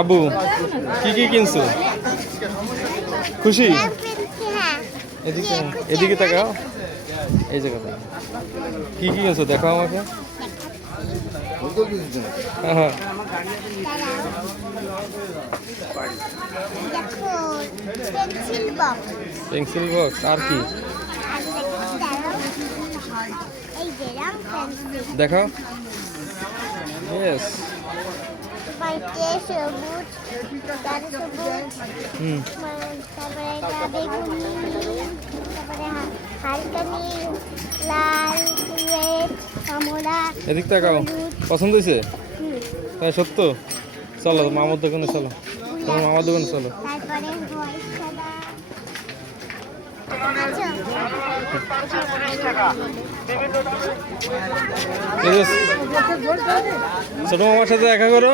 আবু কি কি কিনছো? খুশি? এদিকে এদিকে তাকাও, এই জায়গাটা কি কি কিনছো দেখাও আমাকে। হ্যাঁ পেন্সিল বক্স আর কি দেখাও। ইয়েস। এদিক তাকাও, পছন্দ হয়েছে? হ্যাঁ সত্য। চলো মামার দোকানে চলো, তোমার মামার দোকানে চলো। ছোট মামার সাথে দেখা করো।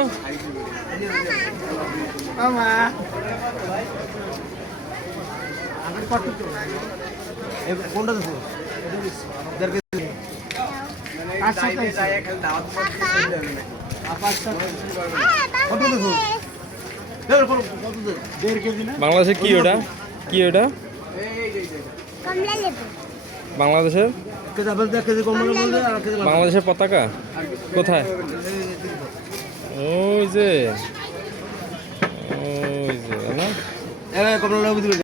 বাংলাদেশে কি ওটা, কি ওটা বাংলাদেশের? বাংলাদেশের পতাকা কোথায়? ওই যে, ওই যে না